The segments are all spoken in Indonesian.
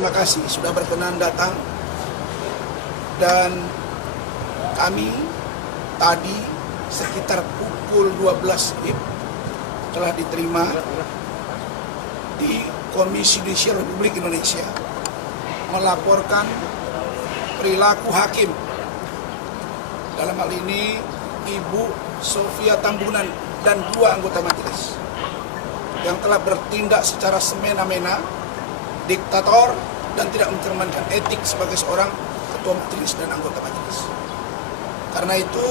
Terima kasih sudah berkenan datang, dan kami tadi sekitar pukul 12 WIB telah diterima di Komisi Yudisial Republik Indonesia melaporkan perilaku hakim, dalam hal ini Ibu Sofia Tambunan dan 2 anggota majelis yang telah bertindak secara semena-mena, diktator, dan tidak mencerminkan etik sebagai seorang ketua majelis dan anggota majelis. Karena itu,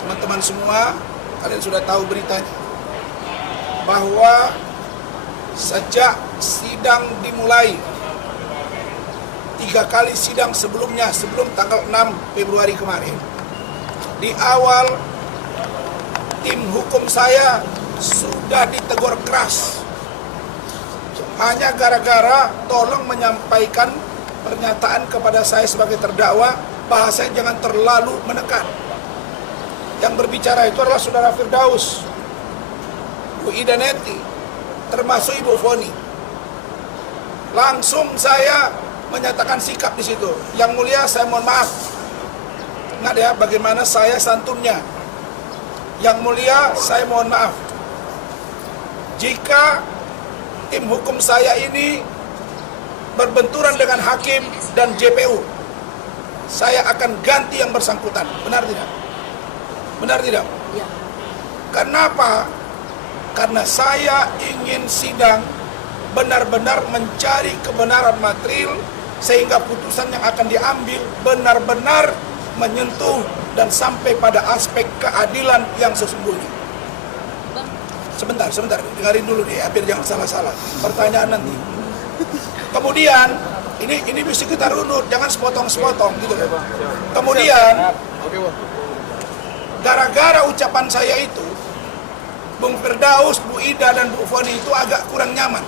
teman-teman semua, kalian sudah tahu beritanya, bahwa sejak sidang dimulai, 3 kali sidang sebelumnya, sebelum tanggal 6 Februari kemarin, di awal tim hukum saya sudah ditegur keras hanya gara-gara tolong menyampaikan pernyataan kepada saya sebagai terdakwa, bahasa jangan terlalu menekan. Yang berbicara itu adalah Saudara Firdaus, Bu Ida Neti, termasuk Ibu Foni. Langsung saya menyatakan sikap di situ. Yang mulia, saya mohon maaf. Ingat ya bagaimana saya santunnya. Yang mulia, saya mohon maaf jika tim hukum saya ini berbenturan dengan hakim dan JPU. Saya akan ganti yang bersangkutan. Benar tidak? Benar tidak? Ya. Kenapa? Karena saya ingin sidang benar-benar mencari kebenaran material, sehingga putusan yang akan diambil benar-benar menyentuh dan sampai pada aspek keadilan yang sesungguhnya. Sebentar, dengarin dulu deh, biar jangan salah-salah pertanyaan nanti. Kemudian, ini bisa kita runut, jangan sepotong-sepotong gitu. Kemudian, gara-gara ucapan saya itu, Bung Firdaus, Bu Ida, dan Bu Foni itu agak kurang nyaman.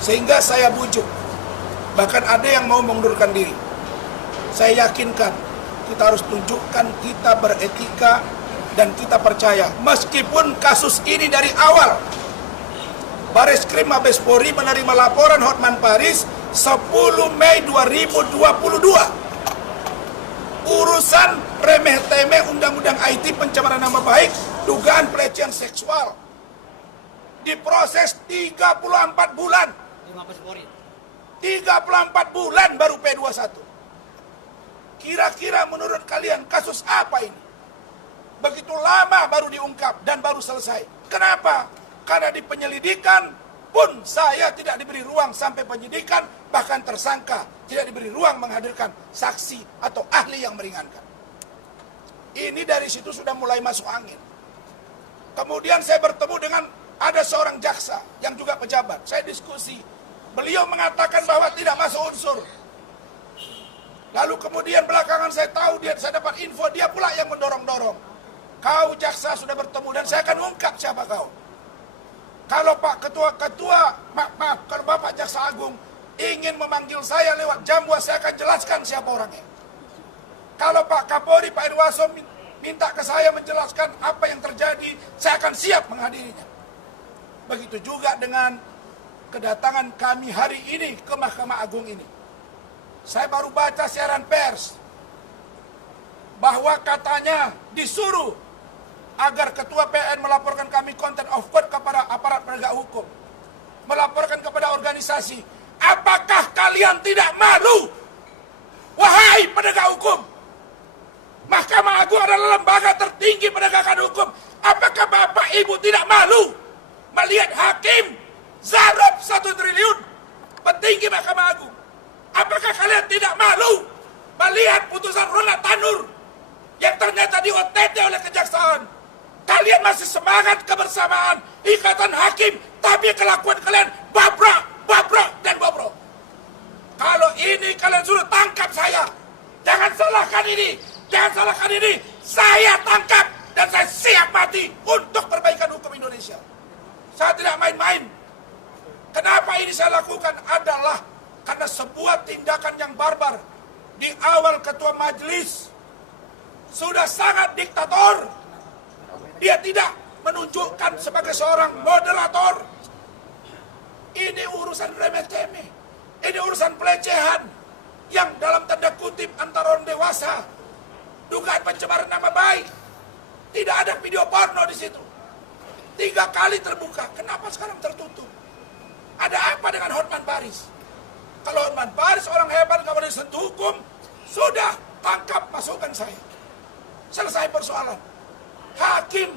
Sehingga saya bujuk. Bahkan ada yang mau mengundurkan diri. Saya yakinkan, kita harus tunjukkan kita beretika dan kita percaya. Meskipun kasus ini dari awal, Bareskrim Mabes Polri menerima laporan Hotman Paris 10 Mei 2022. Urusan remeh-temeh Undang-Undang IT pencemaran nama baik, dugaan pelecehan seksual. Diproses 34 bulan. 34 bulan baru P21. Kira-kira menurut kalian kasus apa ini? Begitu lama baru diungkap dan baru selesai. Kenapa? Karena di penyelidikan pun saya tidak diberi ruang sampai penyidikan, bahkan tersangka tidak diberi ruang menghadirkan saksi atau ahli yang meringankan. Ini dari situ sudah mulai masuk angin. Kemudian saya bertemu dengan ada seorang jaksa yang juga pejabat. Saya diskusi. Beliau mengatakan bahwa tidak masuk unsur. Lalu kemudian belakangan saya tahu, saya dapat info dia pula yang mendorong-dorong. Kau jaksa sudah bertemu dan saya akan ungkap siapa kau. Kalau Pak Ketua, maaf, kalau Bapak Jaksa Agung ingin memanggil saya lewat Jambua, saya akan jelaskan siapa orangnya. Kalau Pak Kapolri, Pak Irwaso minta ke saya menjelaskan apa yang terjadi, saya akan siap menghadirinya. Begitu juga dengan kedatangan kami hari ini ke Mahkamah Agung ini. Saya baru baca siaran pers bahwa katanya disuruh agar Ketua PN melaporkan kami content of court kepada aparat penegak hukum, melaporkan kepada organisasi. Apakah kalian tidak malu? Wahai penegak hukum, Mahkamah Agung adalah lembaga tertinggi penegakan hukum. Apakah Bapak Ibu tidak malu melihat hakim zarab 1 triliun, petinggi Mahkamah Agung? Apakah kalian tidak malu melihat putusan Ronald Tanur yang ternyata di-OTT oleh kejaksaan? Kalian masih semangat kebersamaan, ikatan hakim, tapi kelakuan kalian babrok, dan bobrok. Kalau ini kalian suruh tangkap saya, jangan salahkan ini. Saya tangkap dan saya siap mati untuk perbaikan hukum Indonesia. Saya tidak main-main. Kenapa ini saya lakukan adalah karena sebuah tindakan yang barbar. Di awal ketua majelis sudah sangat diktator. Dia tidak menunjukkan sebagai seorang moderator. Ini urusan remeh-temeh. Ini urusan pelecehan yang dalam tanda kutip antara orang dewasa. Dugaan pencemaran nama baik. Tidak ada video porno di situ. 3 kali terbuka. Kenapa sekarang tertutup? Ada apa dengan Hotman Paris? Kalau Hotman Paris orang hebat, kalau disentuh hukum, sudah tangkap, masukkan saya. Selesai persoalan. Hakim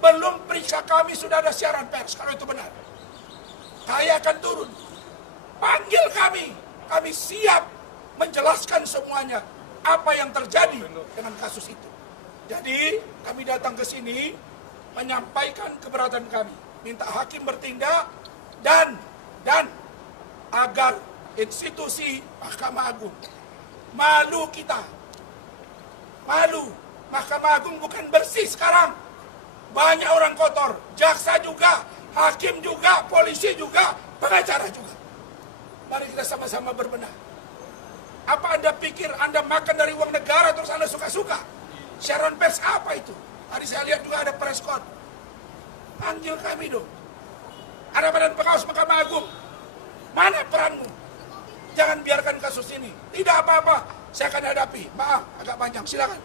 belum periksa kami, sudah ada siaran pers. Kalau itu benar, saya akan turun. Panggil kami. Kami siap menjelaskan semuanya. Apa yang terjadi dengan kasus itu. Jadi kami datang ke sini menyampaikan keberatan kami. Minta hakim bertindak dan agar institusi Mahkamah Agung. Malu kita. Malu. Mahkamah Agung bukan bersih sekarang. Banyak orang kotor. Jaksa juga, hakim juga, polisi juga, pengacara juga. Mari kita sama-sama berbenah. Apa Anda pikir Anda makan dari uang negara terus Anda suka-suka? Siaran pers apa itu? Tadi saya lihat juga ada press con. Panggil kami dong. Ada Badan Pengawas Mahkamah Agung. Mana peranmu? Jangan biarkan kasus ini. Tidak apa-apa, saya akan hadapi. Maaf, agak panjang. Silakan.